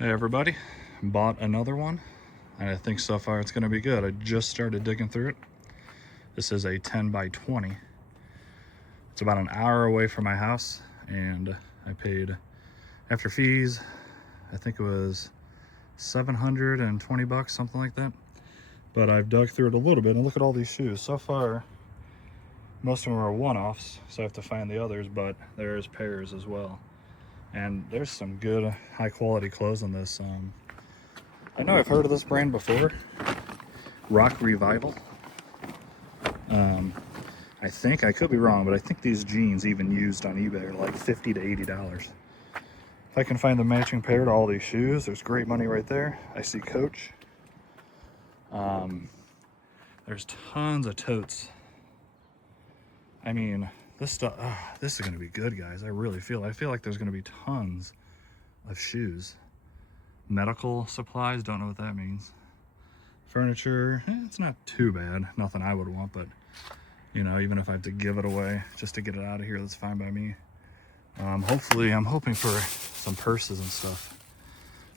Hey everybody, bought another one and I think so far it's going to be good. I just started digging through it. This is a 10 by 20. It's about an hour away from my house and I paid, after fees, I think it was 720 bucks, something like that. But I've dug through it a little bit and look at all these shoes. So far, most of them are one-offs, so I have to find the others, but there's pairs as well. And there's some good high quality clothes on this. I know I've heard of this brand before, Rock Revival. I think, I could be wrong, but I think these jeans even used on eBay are like $50 to $80. If I can find the matching pair to all these shoes, there's great money right there. I see Coach. There's tons of totes. I mean, this stuff, this is gonna be good, guys. I feel like there's gonna be tons of shoes. Medical supplies, don't know what that means. Furniture, it's not too bad. Nothing I would want, but you know, even if I have to give it away just to get it out of here, that's fine by me. Hopefully, I'm hoping for some purses and stuff.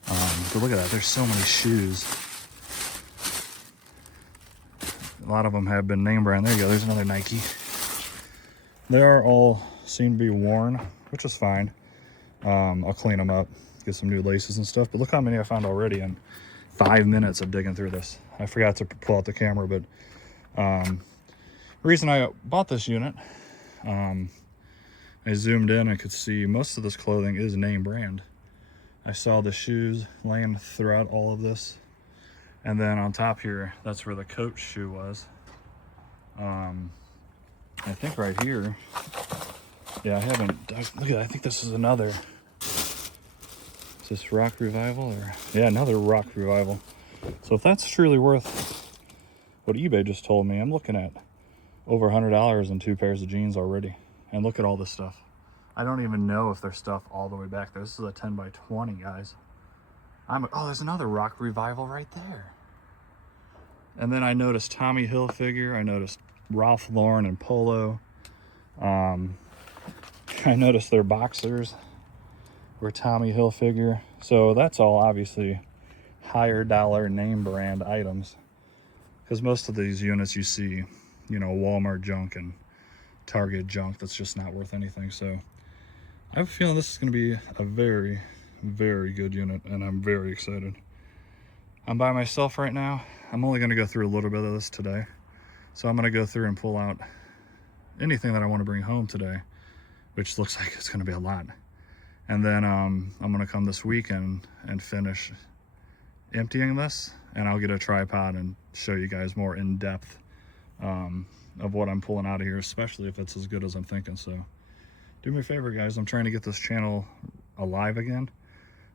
But look at that, there's so many shoes. A lot of them have been name brand. There you go, there's another Nike. They are all seem to be worn, which is fine. I'll clean them up, get some new laces and stuff. But look how many I found already in 5 minutes of digging through this. I forgot to pull out the camera, but the reason I bought this unit, I zoomed in and could see most of this clothing is name brand. I saw the shoes laying throughout all of this. And then on top here, that's where the Coach shoe was. I think right here, yeah, I haven't, look at that, I think this is another, is this Rock Revival or, yeah, another Rock Revival. So if that's truly worth what eBay just told me, I'm looking at over $100 in 2 pairs of jeans already. And look at all this stuff. I don't even know if there's stuff all the way back there. This is a 10 by 20, guys. Oh, there's another Rock Revival right there. And then I noticed Tommy Hilfiger, I noticed Ralph Lauren and Polo. I noticed their boxers were Tommy Hilfiger. So that's all obviously higher dollar name brand items. Because most of these units you see, you know, Walmart junk and Target junk that's just not worth anything. So I have a feeling this is going to be a very, very good unit and I'm very excited. I'm by myself right now. I'm only going to go through a little bit of this today. So I'm going to go through and pull out anything that I want to bring home today, which looks like it's going to be a lot. And then I'm going to come this weekend and finish emptying this, and I'll get a tripod and show you guys more in depth of what I'm pulling out of here, especially if it's as good as I'm thinking. So do me a favor, guys. I'm trying to get this channel alive again.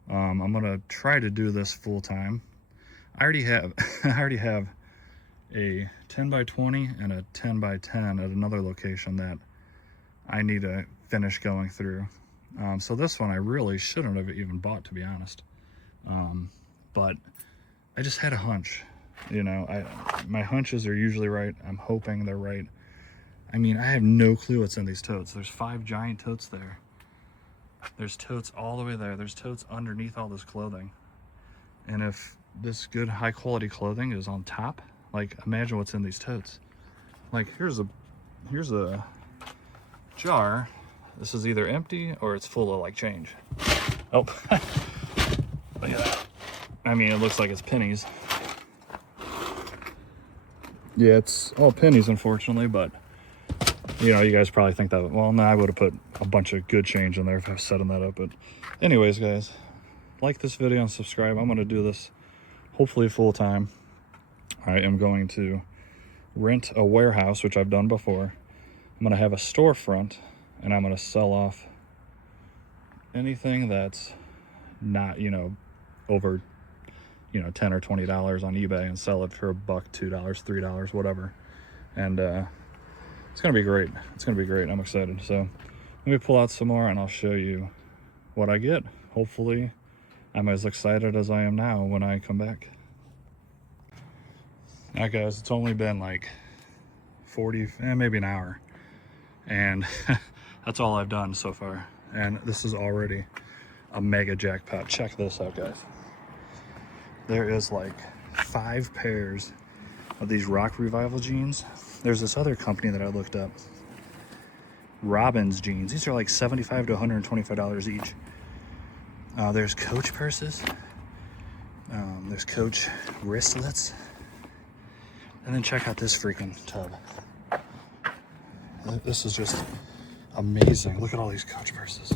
I'm going to try to do this full time. I already have a 10 by 20 and a 10 by 10 at another location that I need to finish going through. So this one I really shouldn't have even bought, to be honest. But I just had a hunch, you know, my hunches are usually right. I'm hoping they're right. I mean, I have no clue what's in these totes. There's 5 giant totes there. There's totes all the way there. There's totes underneath all this clothing. And if this good high quality clothing is on top, like imagine what's in these totes. Like here's a jar. This is either empty or it's full of like change. Oh, look at that. I mean, it looks like it's pennies. Yeah, it's all pennies, unfortunately, but you know, you guys probably think that, well, no, I would have put a bunch of good change in there if I was setting that up. But anyways, guys, like this video and subscribe. I'm going to do this hopefully full time. I am going to rent a warehouse, which I've done before. I'm going to have a storefront, and I'm going to sell off anything that's not, you know, over, you know, $10 or $20 on eBay and sell it for $1, $2, $3, whatever. And it's going to be great. It's going to be great. I'm excited. So let me pull out some more and I'll show you what I get. Hopefully I'm as excited as I am now when I come back. Now guys, it's only been like 40, maybe an hour. And that's all I've done so far. And this is already a mega jackpot. Check this out, guys. there is like 5 pairs of these Rock Revival jeans. There's this other company that I looked up, Robbins jeans. These are like $75 to $125 each. There's Coach purses. There's Coach wristlets. And then check out this freaking tub. This is just amazing. Look at all these Coach purses.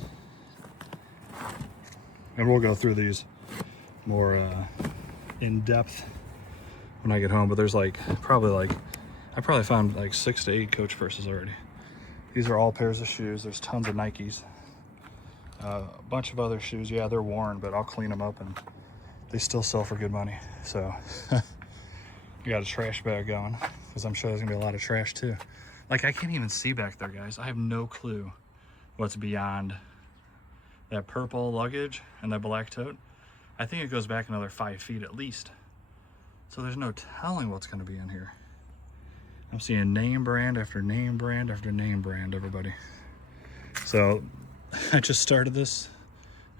And we'll go through these more in depth when I get home. But there's like I probably found like 6 to 8 Coach purses already. These are all pairs of shoes. There's tons of Nikes. A bunch of other shoes. Yeah, they're worn, but I'll clean them up and they still sell for good money. So I got a trash bag going because I'm sure there's gonna be a lot of trash too. Like, I can't even see back there, guys. I have no clue what's beyond that purple luggage and that black tote. I think it goes back another 5 feet at least. So there's no telling what's gonna be in here. I'm seeing name brand after name brand after name brand, everybody. So I just started this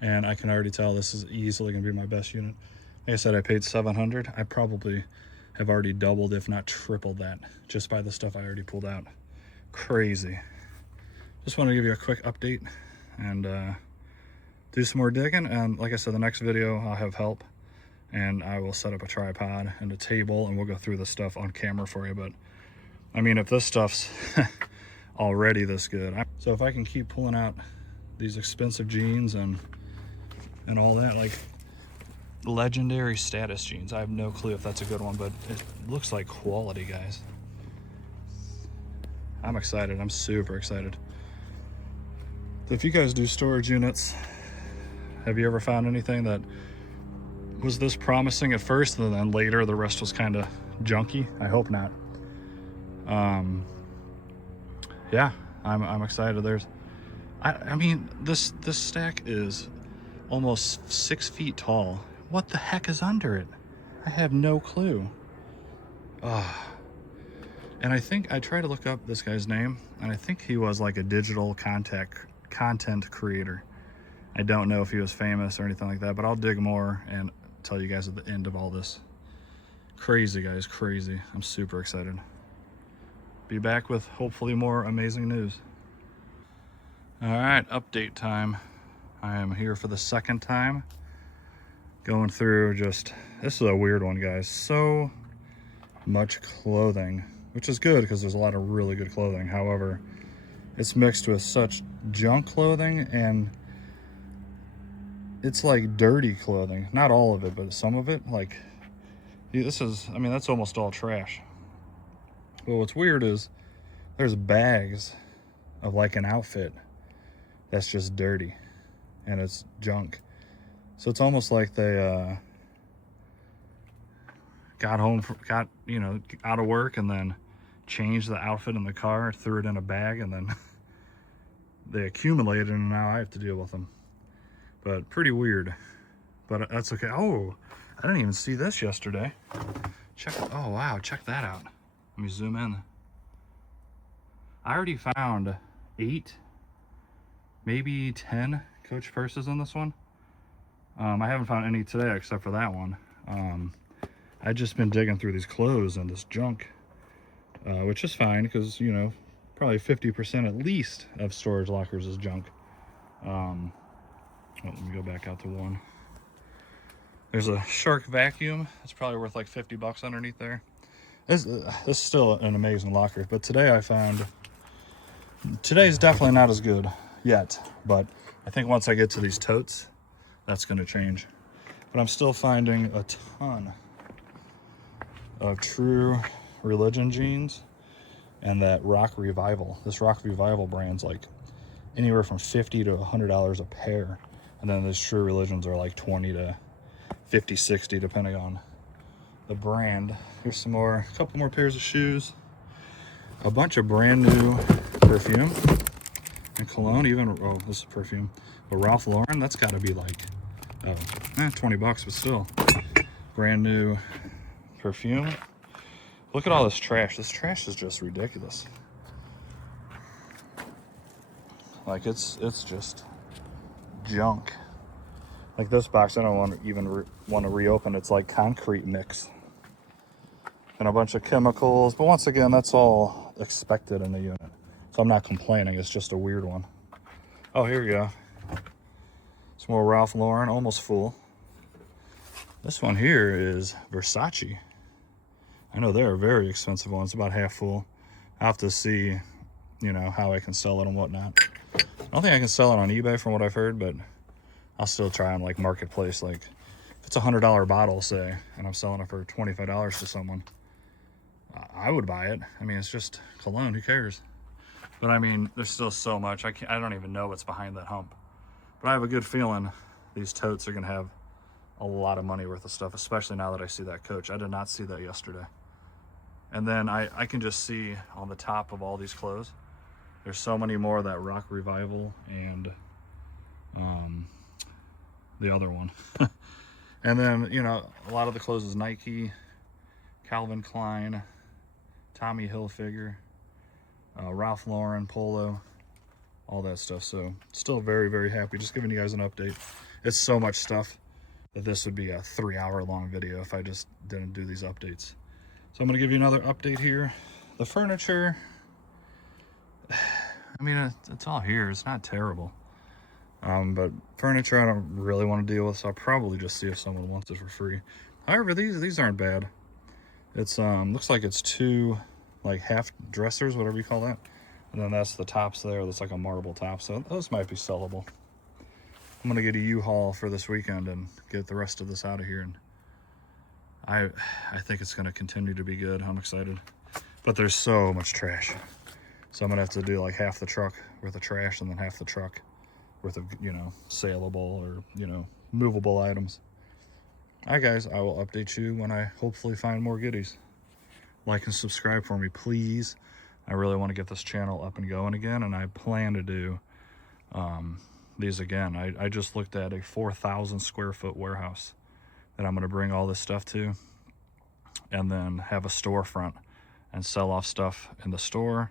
and I can already tell this is easily gonna be my best unit. Like I said, I paid $700. I probably have already doubled, if not tripled that, just by the stuff I already pulled out. Crazy. Just want to give you a quick update and do some more digging. And like I said, the next video I'll have help and I will set up a tripod and a table and we'll go through the stuff on camera for you. But I mean, if this stuff's already this good, so if I can keep pulling out these expensive jeans and all that, like legendary status jeans, I have no clue if that's a good one, but it looks like quality, guys. I'm excited. I'm super excited. If you guys do storage units, have you ever found anything that was this promising at first and then later the rest was kind of junky? I hope not. Yeah, I'm excited. I mean, this stack is almost 6 feet tall. What the heck is under it? I have no clue. And I think I tried to look up this guy's name, and I think he was like a digital content creator. I don't know if he was famous or anything like that, but I'll dig more and tell you guys at the end of all this. Crazy, guys, crazy. I'm super excited. Be back with hopefully more amazing news. All right, update time. I am here for the second time. Going through this is a weird one, guys. So much clothing, which is good because there's a lot of really good clothing. However, it's mixed with such junk clothing and it's like dirty clothing. Not all of it, but some of it. Like, I mean, that's almost all trash. But what's weird is there's bags of like an outfit that's just dirty and it's junk. So it's almost like they got out of work and then changed the outfit in the car, threw it in a bag, and then they accumulated and now I have to deal with them. But pretty weird, but that's okay. Oh, I didn't even see this yesterday. Oh wow, check that out. Let me zoom in. I already found 8, maybe 10 Coach purses in this one. I haven't found any today except for that one. I've just been digging through these clothes and this junk, which is fine because, you know, probably 50% at least of storage lockers is junk. Let me go back out to one. There's a Shark vacuum. It's probably worth like 50 bucks underneath there. This is still an amazing locker, but today's definitely not as good yet, but I think once I get to these totes, that's going to change. But I'm still finding a ton of True Religion jeans and that Rock Revival. This Rock Revival brand's like anywhere from $50 to $100 a pair, and then these True Religions are like 20 to 50, 60 depending on the brand. Here's some more, a couple more pairs of shoes, a bunch of brand new perfume and cologne. Oh, this is perfume, but Ralph Lauren, that's got to be like 20 bucks, but still brand new perfume. Look at all this trash. This trash is just ridiculous. Like it's just junk. Like this box, I don't want to even want to reopen. It's like concrete mix and a bunch of chemicals. But once again, that's all expected in a unit. So I'm not complaining. It's just a weird one. Oh, here you go. Some more Ralph Lauren, almost full. This one here is Versace. I know they're very expensive ones, about half full. I'll have to see, you know, how I can sell it and whatnot. I don't think I can sell it on eBay from what I've heard, but I'll still try on like Marketplace. Like if it's $100 bottle, say, and I'm selling it for $25 to someone, I would buy it. I mean, it's just cologne, who cares? But I mean, there's still so much. I don't even know what's behind that hump. But I have a good feeling these totes are gonna have a lot of money worth of stuff, especially now that I see that coach. I did not see that yesterday. And then I can just see on the top of all these clothes, there's so many more of that Rock Revival and the other one. And then, you know, a lot of the clothes is Nike, Calvin Klein, Tommy Hilfiger, Ralph Lauren, Polo, all that stuff. So still very, very happy. Just giving you guys an update. It's so much stuff that this would be a 3-hour long video if I just didn't do these updates. So I'm going to give you another update here. The furniture, I mean, it's all here. It's not terrible. But furniture I don't really want to deal with, so I'll probably just see if someone wants it for free. However, these aren't bad. It's looks like it's 2 like half dressers, whatever you call that. And then that's the tops there. That's like a marble top. So those might be sellable. I'm gonna get a U-Haul for this weekend and get the rest of this out of here. And I think it's gonna continue to be good. I'm excited. But there's so much trash. So I'm gonna have to do like half the truck worth of trash and then half the truck worth of, you know, saleable or, you know, movable items. All right, guys, I will update you when I hopefully find more goodies. Like and subscribe for me, please. I really want to get this channel up and going again, and I plan to do these again. I just looked at a 4,000 square foot warehouse that I'm going to bring all this stuff to, and then have a storefront and sell off stuff in the store,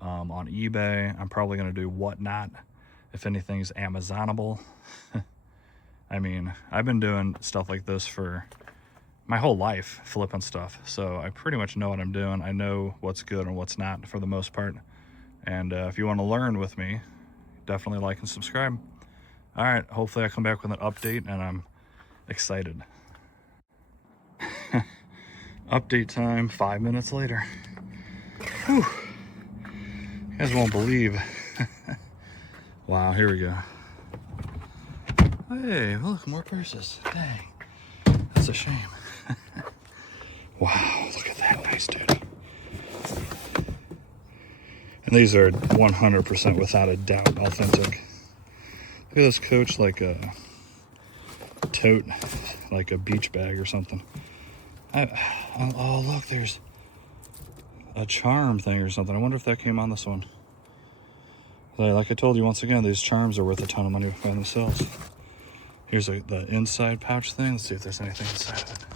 on eBay. I'm probably going to do Whatnot if anything's Amazonable. I mean, I've been doing stuff like this for my whole life, flipping stuff. So I pretty much know what I'm doing. I know what's good and what's not for the most part. And if you want to learn with me, definitely like and subscribe. All right, hopefully I come back with an update and I'm excited. Update time, 5 minutes later. Whew. You guys won't believe. Wow, here we go. Hey, look, more purses. Dang, that's a shame. Wow, look at that, nice dude. And these are 100% without a doubt authentic. Look at this coach, like a tote, like a beach bag or something. Oh, look, there's a charm thing or something. I wonder if that came on this one. Like I told you, once again, these charms are worth a ton of money by themselves. Here's the inside pouch thing. Let's see if there's anything inside of it.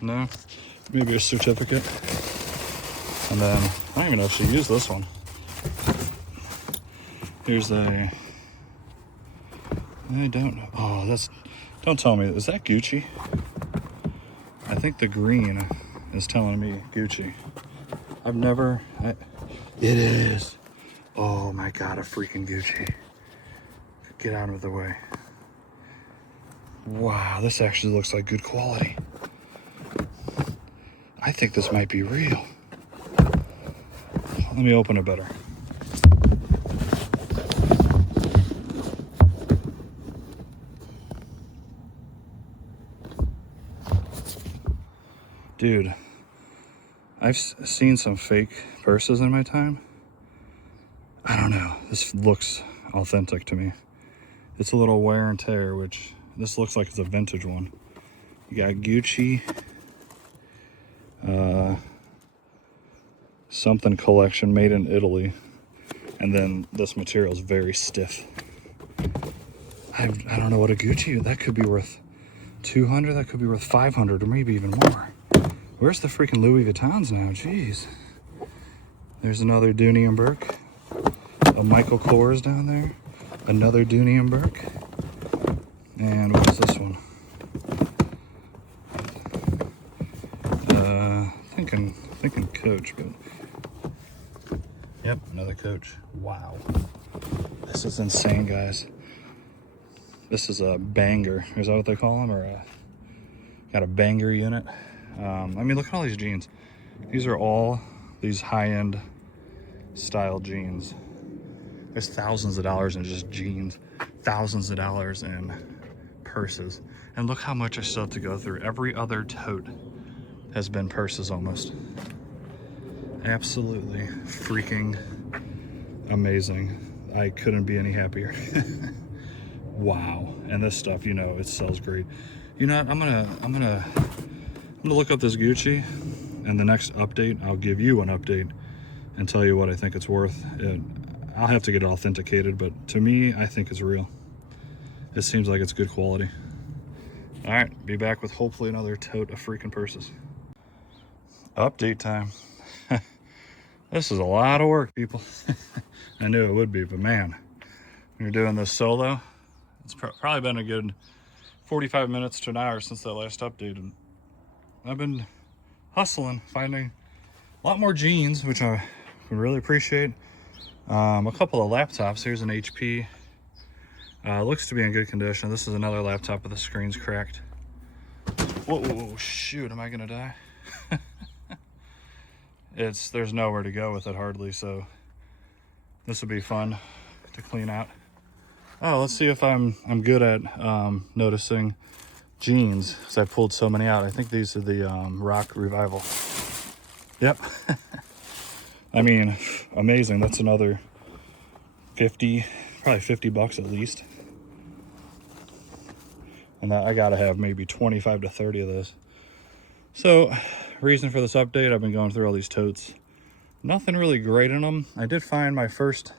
No? Maybe a certificate. And then, I don't even know if she used this one. Here's I don't know. Oh, don't tell me, is that Gucci? I think the green is telling me Gucci. It is. Oh my God, a freaking Gucci. Get out of the way. Wow, this actually looks like good quality. I think this might be real. Let me open it better. Dude, I've seen some fake purses in my time. I don't know. This looks authentic to me. It's a little wear and tear, which this looks like it's a vintage one. You got Gucci, something collection made in Italy, and then this material is very stiff. I don't know what a Gucci, that could be worth 200, that could be worth 500, or maybe even more. Where's the freaking Louis Vuittons now? Jeez. There's another Dooney & Burke. A Michael Kors down there. Another Dooney & Burke. And what is this one? Thinking Coach, but yep, another Coach. Wow, this is insane, guys. This is a banger. Is that what they call them? Or got a banger unit. I mean, look at all these jeans. These are all these high-end style jeans. There's thousands of dollars in just jeans, thousands of dollars in purses. And look how much I still have to go through. Every other tote has been purses almost. Absolutely freaking amazing. I couldn't be any happier. Wow. And this stuff, you know, it sells great. You know what? I'm gonna look up this Gucci, and the next update, I'll give you an update and tell you what I think it's worth. I'll have to get it authenticated, but to me, I think it's real. It seems like it's good quality. All right, be back with hopefully another tote of freaking purses. Update time. This is a lot of work, people. I knew it would be, but man, when you're doing this solo, it's probably been a good 45 minutes to an hour since that last update, and I've been hustling, finding a lot more jeans, which I really appreciate. A couple of laptops. Here's an HP. Looks to be in good condition. This is another laptop with the screen's cracked. Whoa, shoot, am I gonna die? There's nowhere to go with it hardly, so this will be fun to clean out. Oh, let's see if I'm good at noticing jeans, because I pulled so many out. I think these are the Rock Revival. Yep. I mean, amazing. That's another 50, probably 50 bucks at least. And that I gotta have maybe 25 to 30 of those. So, reason for this update, I've been going through all these totes. Nothing really great in them. I did find my first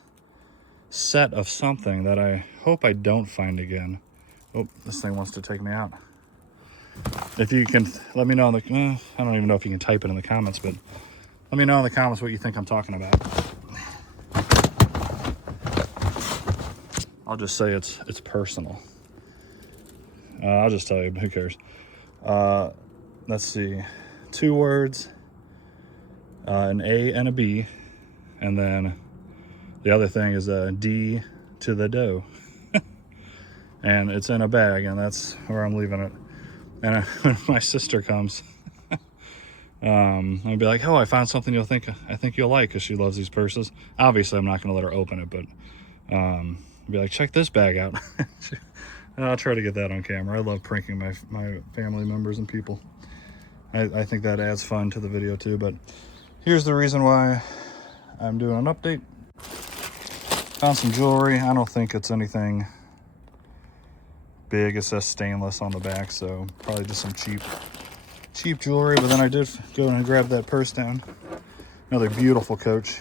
set of something that I hope I don't find again. Oh, this thing wants to take me out. If you can let me know in the, I don't even know if you can type it in the comments, but let me know in the comments what you think I'm talking about. I'll just say it's personal. I'll just tell you, who cares? Let's see, 2 words, an A and a B, and then the other thing is a D to the dough. And it's in a bag, and that's where I'm leaving it. And when my sister comes, I'll be like, oh, I found something I think you'll like, because she loves these purses. Obviously, I'm not going to let her open it, but I'll be like, check this bag out. I'll try to get that on camera. I love pranking my family members and people. I think that adds fun to the video too, but here's the reason why I'm doing an update. Found some jewelry. I don't think it's anything big. It says stainless on the back, so probably just some cheap jewelry. But then I did go and grab that purse down. Another beautiful Coach.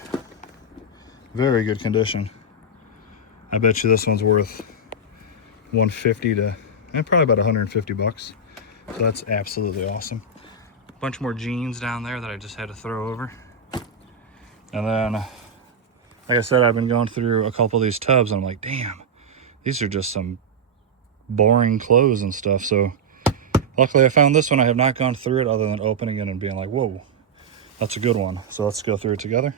Very good condition. I bet you this one's worth 150 to probably about 150 bucks. So that's absolutely awesome. A bunch more jeans down there that I just had to throw over. And then, like I said, I've been going through a couple of these tubs, and I'm like, damn, these are just some boring clothes and stuff. So luckily I found this one. I have not gone through it other than opening it and being like, whoa, that's a good one. So let's go through it together.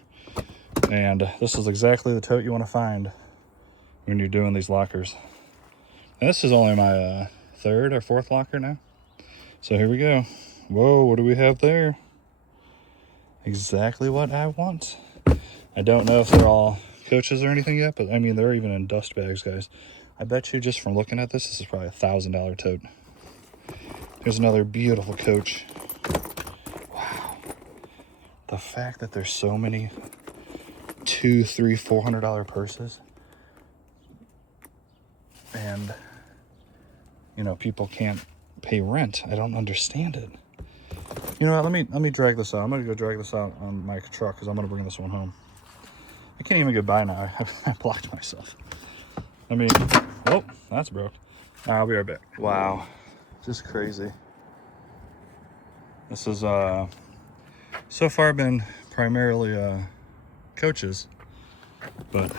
And this is exactly the tote you want to find when you're doing these lockers. And this is only my 3rd or 4th locker now. So here we go. Whoa, what do we have there? Exactly what I want. I don't know if they're all Coaches or anything yet, but I mean, they're even in dust bags, guys. I bet you just from looking at this is probably a $1,000 tote. Here's another beautiful Coach. Wow. The fact that there's so many $200, $300, $400 purses, and you know, people can't pay rent. I don't understand it. You know what, let me drag this out. I'm gonna go drag this out on my truck, because I'm gonna bring this one home. I can't even get by now. I blocked myself. Oh, that's broke. I'll be right back. Wow, just crazy. This is so far been primarily Coaches, but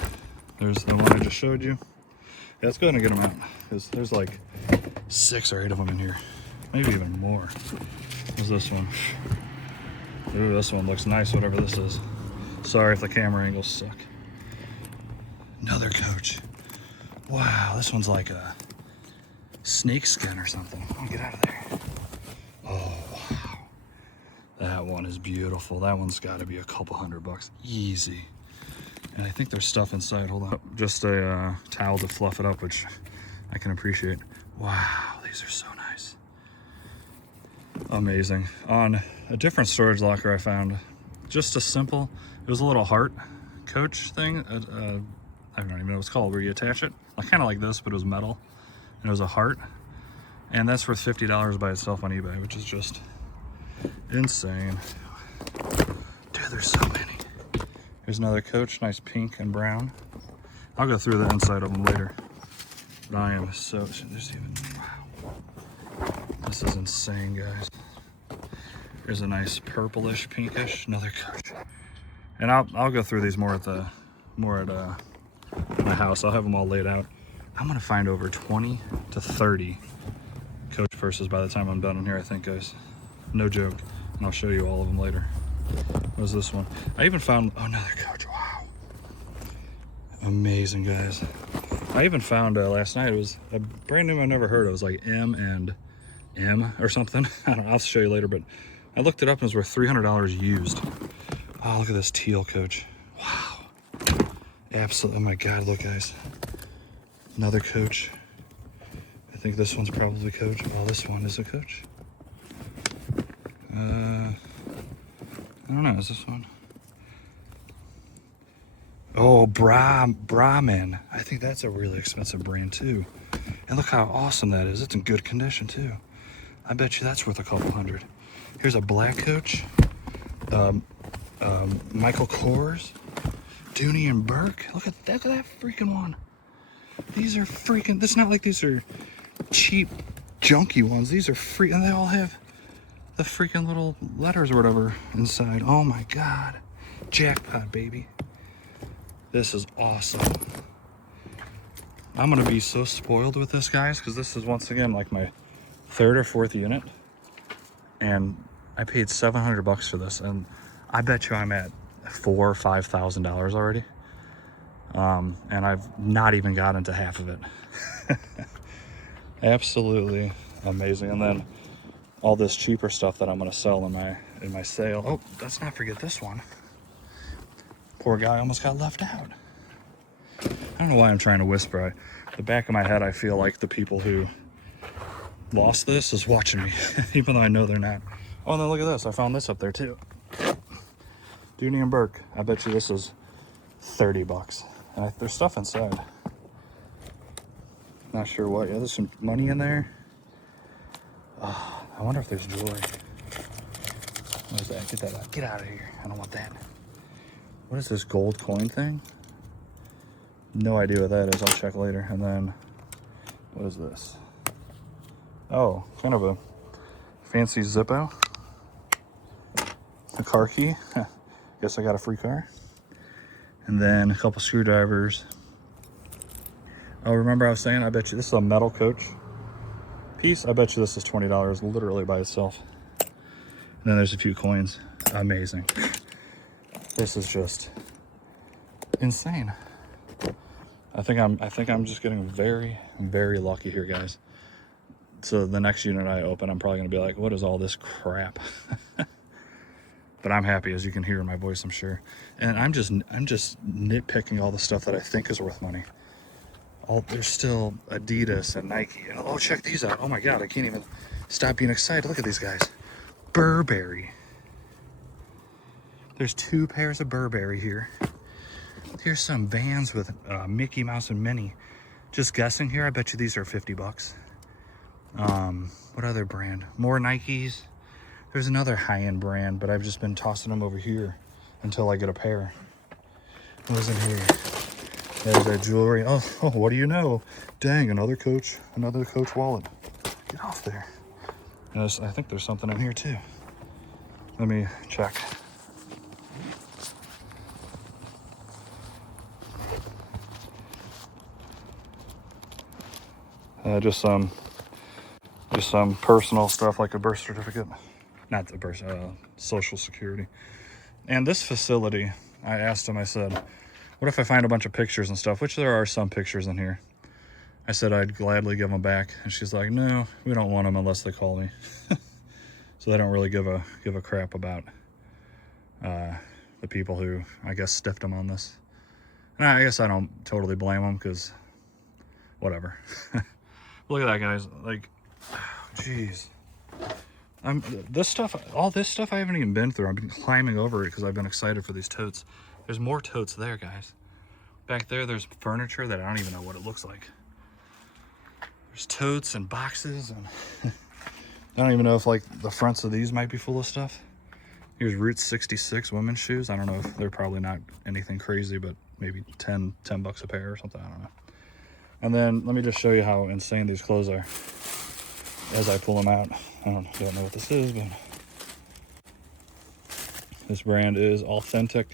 there's the one I just showed you. Yeah, let's go ahead and get them out, because there's like 6 or 8 of them in here. Maybe even more. What's this one? Ooh, this one looks nice, whatever this is. Sorry if the camera angles suck. Another coach. Wow, this one's like a snake skin or something. Let me get out of there. Oh, wow. That one is beautiful. That one's got to be a couple $100. Easy. And I think there's stuff inside. Hold on. Just a towel to fluff it up, which I can appreciate. Wow, these are so nice. Amazing. On a different storage locker I found just a simple, it was a little heart coach thing. I don't even know what it's called, where you attach it. Kind of like this, but it was metal. And it was a heart. And that's worth $50 by itself on eBay, which is just insane. Dude, there's so many. Here's another coach, nice pink and brown. I'll go through the inside of them later. But I am so, there's even, wow. This is insane, guys. Here's a nice purplish, pinkish, another coach. And I'll go through these more at my house. I'll have them all laid out. I'm gonna find over 20 to 30 coach purses by the time I'm done in here, I think, guys. No joke. And I'll show you all of them later. What was this one? I even found, oh, another coach. Wow. Amazing, guys. I even found last night, it was a brand new, I never heard of. It was like M or something. I don't know, I'll show you later, but I looked it up and it was worth $300 used. Oh, look at this teal coach. Wow. Absolutely, oh my God, look, guys. Another coach. I think this one's probably coach. Oh, this one is a coach. I don't know, is this one? Oh, Brahmin. I think that's a really expensive brand too. And look how awesome that is. It's in good condition too. I bet you that's worth a couple $100. Here's a black coach. Michael Kors. Dooney and Burke. Look at that freaking one. These are freaking, it's not like these are cheap, junky ones. These are free, and they all have the freaking little letters or whatever inside. Oh my God. Jackpot, baby. This is awesome. I'm gonna be so spoiled with this, guys, because this is once again like my 3rd or 4th unit. And I paid $700 for this, and I bet you I'm at $4,000 or $5,000 already. And I've not even got into half of it. Absolutely amazing. And then all this cheaper stuff that I'm gonna sell in my sale. Oh, let's not forget this one. Poor guy almost got left out. I don't know why I'm trying to whisper. The back of my head, I feel like the people who lost this is watching me, even though I know they're not. Oh, and then look at this. I found this up there too. Dooney and Burke. I bet you this is $30. And there's stuff inside. Not sure what. Yeah, there's some money in there. Oh, I wonder if there's jewelry. What is that? Get that out. Get out of here. I don't want that. What is this gold coin thing? No idea what that is. I'll check later. And then, what is this? Oh, kind of a fancy Zippo. A car key. Guess I got a free car. And then a couple screwdrivers. Oh, remember I was saying, I bet you this is a metal coach piece. I bet you this is $20 literally by itself. And then there's a few coins. Amazing. This is just insane. I think I'm just getting very, very lucky here, guys. So the next unit I open, I'm probably gonna be like, what is all this crap? But I'm happy, as you can hear in my voice, I'm sure. And I'm just nitpicking all the stuff that I think is worth money. There's still Adidas and Nike. And, oh, check these out. Oh my God, I can't even stop being excited. Look at these guys. Burberry. There's 2 pairs of Burberry here. Here's some Vans with Mickey Mouse and Minnie. Just guessing here, I bet you these are $50. What other brand? More Nikes. There's another high-end brand, but I've just been tossing them over here until I get a pair. What is in here? There's that jewelry. Oh, what do you know? Dang, another Coach wallet. Get off there. And I think there's something in here too. Let me check. Just some just some personal stuff like a birth certificate. Not the birth, social security. And this facility, I asked him, I said, what if I find a bunch of pictures and stuff, which there are some pictures in here. I said I'd gladly give them back. And she's like, no, we don't want them unless they call me. So they don't really give a crap about the people who, I guess, stiffed them on this. And I guess I don't totally blame them, because whatever. Look at that, guys. Like, jeez. This stuff, all this stuff I haven't even been through. I've been climbing over it because I've been excited for these totes. There's more totes there, guys. Back there, there's furniture that I don't even know what it looks like. There's totes and boxes, and I don't even know if like the fronts of these might be full of stuff. Here's Route 66 women's shoes. I don't know if they're probably not anything crazy, but maybe 10 bucks a pair or something. I don't know. And then let me just show you how insane these clothes are as I pull them out. I don't know what this is, but this brand is Authentic.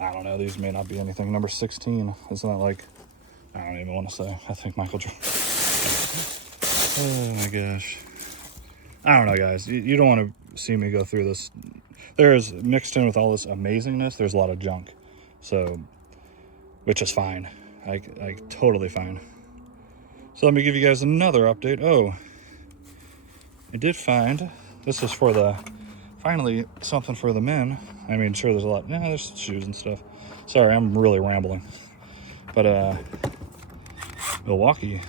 I don't know, these may not be anything. Number 16. It's not like, I don't even want to say. I think Michael Jordan. Oh my gosh. I don't know, guys. You don't want to see me go through this. There's, mixed in with all this amazingness, there's a lot of junk. So, which is fine. Like totally fine. So let me give you guys another update. Oh, I did find, this is for the, finally something for the men. I mean, sure, there's a lot, yeah, there's shoes and stuff. Sorry, I'm really rambling. But Milwaukee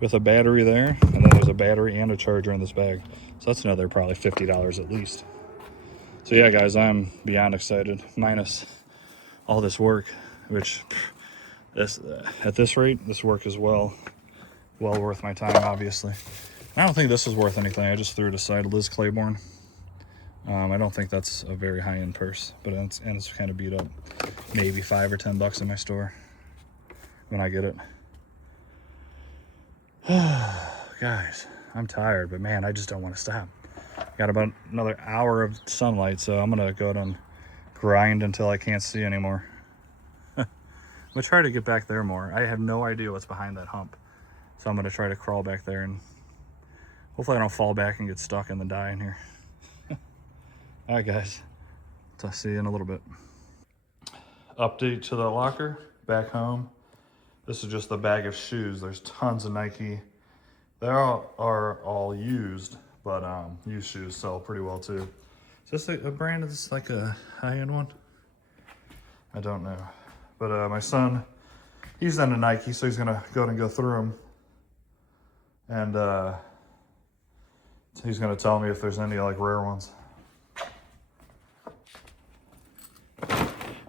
with a battery there, and then there's a battery and a charger in this bag. So that's another probably $50 at least. So yeah, guys, I'm beyond excited, minus all this work, which this at this rate, this work is well worth my time, obviously. I don't think this is worth anything. I just threw it aside. Liz Claiborne. I don't think that's a very high-end purse, but it's kind of beat up. Maybe 5 or 10 bucks in my store when I get it. Guys, I'm tired, but man, I just don't want to stop. Got about another hour of sunlight, so I'm gonna go out and grind until I can't see anymore. I'm gonna try to get back there more. I have no idea what's behind that hump, so I'm gonna try to crawl back there, and hopefully I don't fall back and get stuck and then die in here. All right, guys, so I'll see you in a little bit. Update to the locker back home. This is just the bag of shoes. There's tons of Nike. They are all used, but used shoes sell pretty well too. Is this a brand that's like a high-end one? I don't know. But my son, he's into Nike, so he's gonna go ahead and go through them. And he's gonna tell me if there's any like rare ones.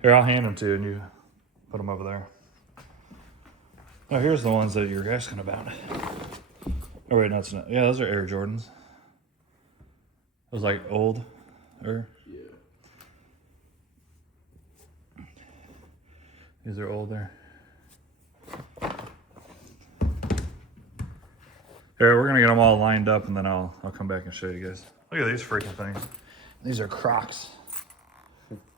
Here, I'll hand them to you and you put them over there. Oh, here's the ones that you're asking about. Oh wait, no, it's not. Yeah, those are Air Jordans. Those like old, or? Yeah. These are older. Here, we're gonna get them all lined up, and then I'll come back and show you guys. Look at these freaking things. These are Crocs.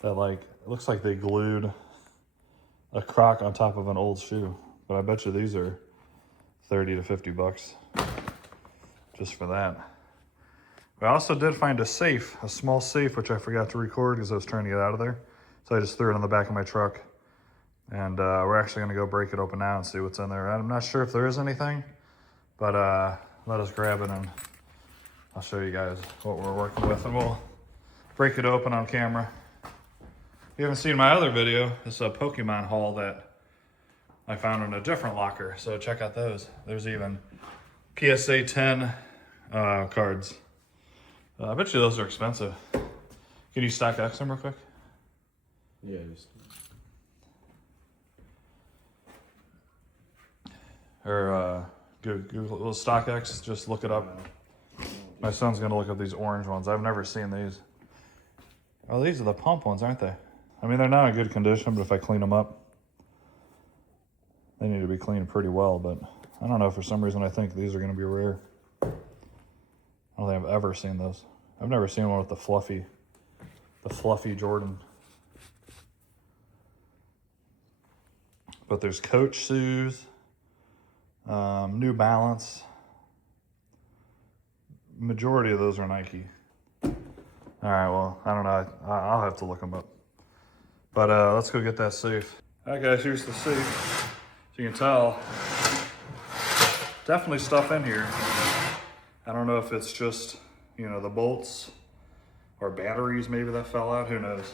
That like, it looks like they glued a Croc on top of an old shoe. But I bet you these are 30 to 50 bucks just for that. But I also did find a safe, a small safe, which I forgot to record because I was trying to get out of there. So I just threw it on the back of my truck. And we're actually gonna go break it open now and see what's in there. I'm not sure if there is anything, but let us grab it and I'll show you guys what we're working with, and we'll break it open on camera. If you haven't seen my other video, it's a Pokemon haul that I found in a different locker, so check out those. There's even PSA 10 cards. I bet you those are expensive. Can you stock X them real quick? Yeah, just... Or Google StockX, just look it up. My son's gonna look up these orange ones. I've never seen these. Oh, these are the pump ones, aren't they? I mean, they're not in good condition, but if I clean them up, they need to be cleaned pretty well, but I don't know, for some reason I think these are gonna be rare. I don't think I've ever seen those. I've never seen one with the fluffy Jordan. But there's Coach shoes, New Balance, majority of those are Nike. All right, well, I don't know. I'll have to look them up. But let's go get that safe. All right, guys, here's the safe. So you can tell, definitely stuff in here. I don't know if it's just, you know, the bolts or batteries maybe that fell out, who knows.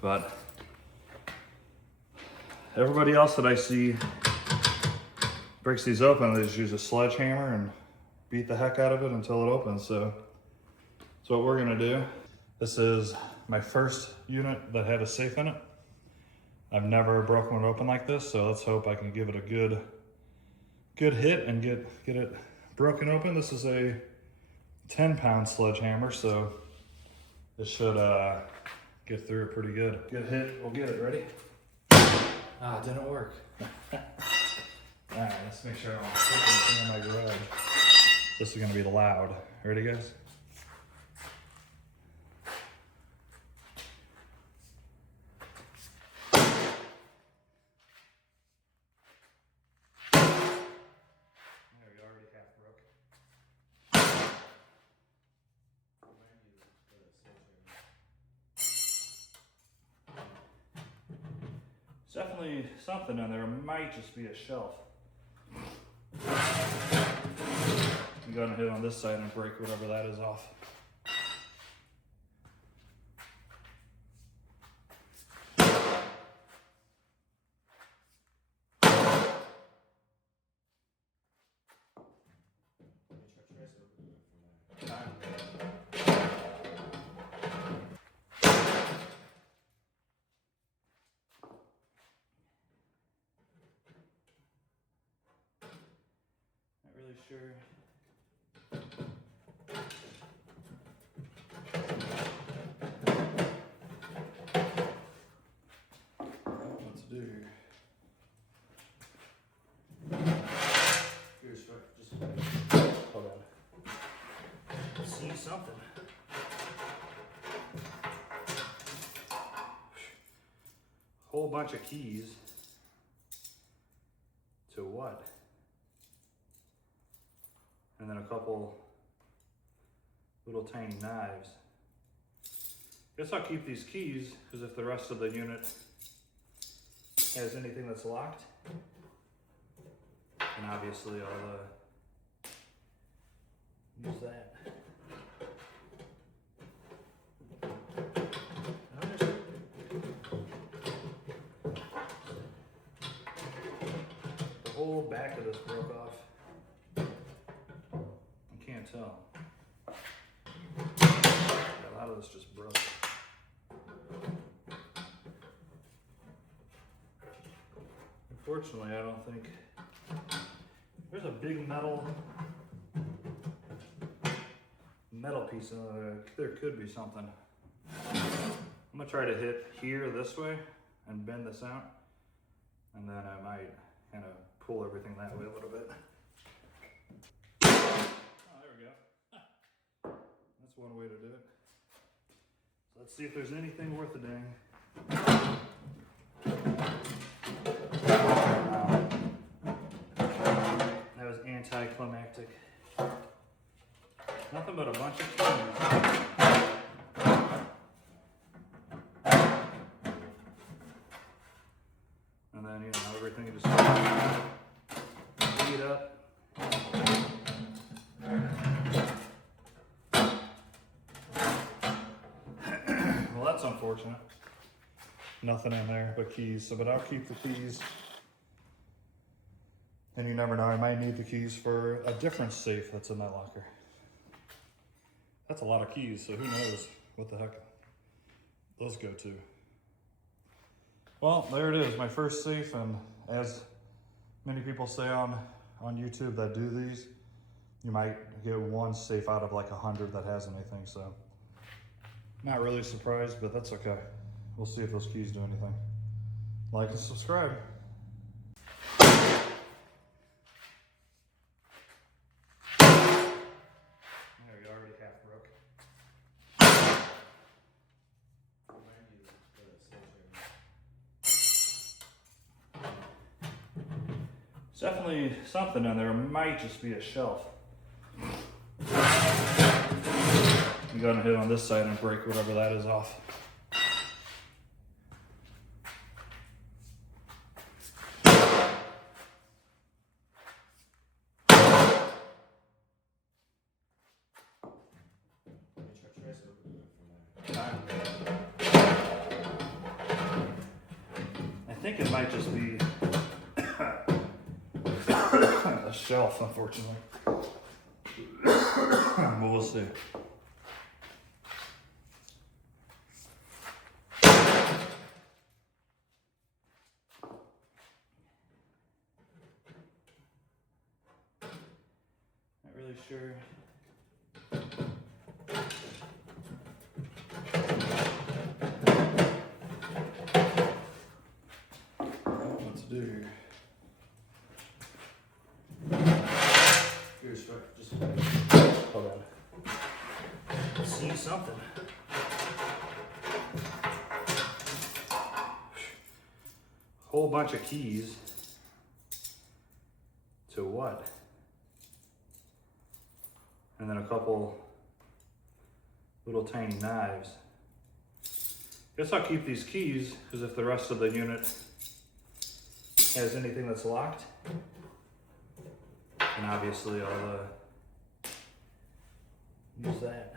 But everybody else that I see breaks these open, they just use a sledgehammer and beat the heck out of it until it opens. So that's what we're gonna do. This is my first unit that had a safe in it. I've never broken one open like this, so let's hope I can give it a good hit and get it broken open. This is a 10-pound sledgehammer, so it should get through it pretty good. Good hit, we'll get it. Ready? Ah, it didn't work. All right, let's make sure I don't put anything in my garage. This is gonna be loud. Ready, guys? There we go, already half broke. It's definitely something in there. It might just be a shelf. I'm gonna hit on this side and break whatever that is off. Not really sure. What to do here? Here's just hold on. See something. Whole bunch of keys. To what? And then a couple little tiny knives. Guess I'll keep these keys, because if the rest of the unit has anything that's locked, then obviously I'll use that. The whole back of this broke off. I can't tell. A lot of this just broke. Unfortunately, I don't think there's a big metal piece in there. There could be something. I'm gonna try to hit here this way and bend this out, and then I might kind of pull everything that way a little bit. Oh, there we go. That's one way to do it. So let's see if there's anything worth a dang. That was anticlimactic. Nothing but a bunch of keys. And then, you know, everything just heat up. Well, that's unfortunate. Nothing in there but keys. So, but I'll keep the keys. And you never know, I might need the keys for a different safe that's in my locker. That's a lot of keys, so who knows what the heck those go to. Well, there it is, my first safe, and as many people say on YouTube that do these, you might get one safe out of like 100 that has anything, so not really surprised, but that's okay. We'll see if those keys do anything. Like and subscribe. There we go, already half broke. definitely something in there. It might just be a shelf. I'm gonna hit on this side and break whatever that is off. I think it might just be a shelf, unfortunately. But we'll see. Not really sure. What to do here? Here's just hold on. See something. Whole bunch of keys. To what? And then a couple little tiny knives. Guess I'll keep these keys because if the rest of the unit has anything that's locked, and obviously I'll use that.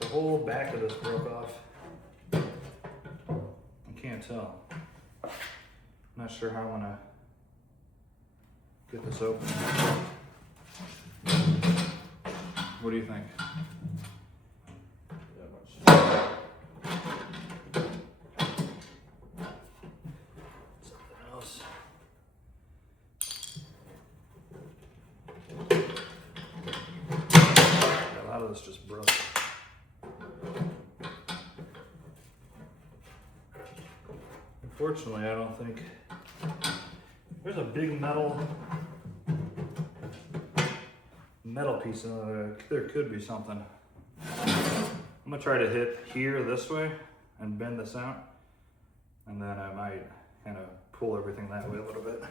The whole back of this broke off. I can't tell. I'm not sure how I'm gonna get this open. What do you think? Something else. A lot of this just broke. Unfortunately, I don't think there's a big metal piece in there. There could be something. I'm gonna try to hit here this way and bend this out, and then I might kind of pull everything that way a little bit.